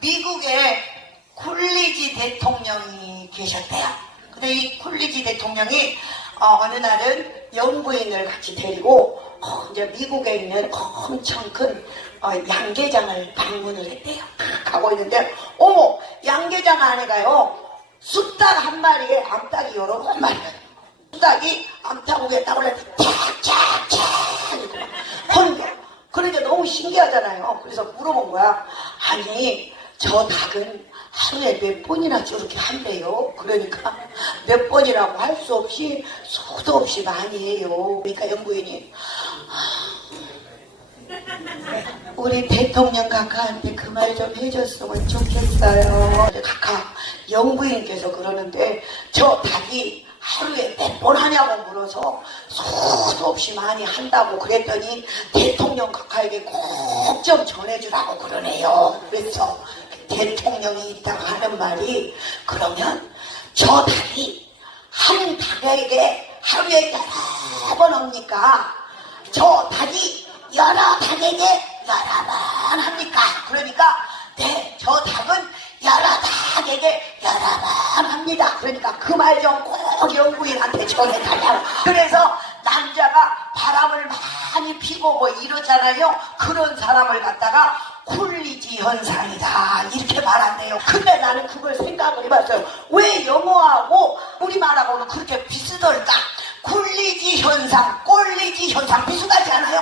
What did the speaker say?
미국에 쿨리지 대통령이 계셨대요. 근데 이 쿨리지 대통령이 어, 느 날은 영부인을 같이 데리고 어, 이제 미국에 있는 엄청 큰 어, 양계장을 방문을 했대요. 가고 있는데 어머 양계장 안에 가요 쑥닭 한 마리에 암탉이 여러 마리가 쑥닭이 암탉 위에 딱 올라 쫙쫙쫙 이렇게 막 헌겨. 그러니까 너무 신기하잖아요. 그래서 물어본 거야. 아니 저 닭은 하루에 몇 번이나 저렇게 한대요. 그러니까 몇 번이라고 할 수 없이 수도 없이 많이 해요. 그러니까 영부인이 우리 대통령 각하한테 그 말 좀 해줬으면 좋겠어요. 각하 영부인께서 그러는데 저 닭이 하루에 몇 번 하냐고 물어서 수도 없이 많이 한다고 그랬더니 대통령 각하에게 꼭 좀 전해주라고 그러네요. 그래서 대통령이 있다가 하는 말이 그러면 저 닭이 한 닭에게 하루에 여러 번 옵니까? 저 닭이 여러 닭에게 여러 번 합니까? 그러니까 네, 저 닭은 여러 닭에게 여러 번 합니다. 그러니까 그 말 좀꼭 영부인한테 전해달라고. 그래서 남자가 바람을 많이 피고 뭐 이러잖아요. 그런 사람을 갖다가 쿨리지 현상이다 이렇게 말한대요. 근데 나는 그걸 생각을 해봤어요. 왜 영어하고 우리말하고는 그렇게 비슷할까? 쿨리지 현상, 꼴리지 현상 비슷하지 않아요?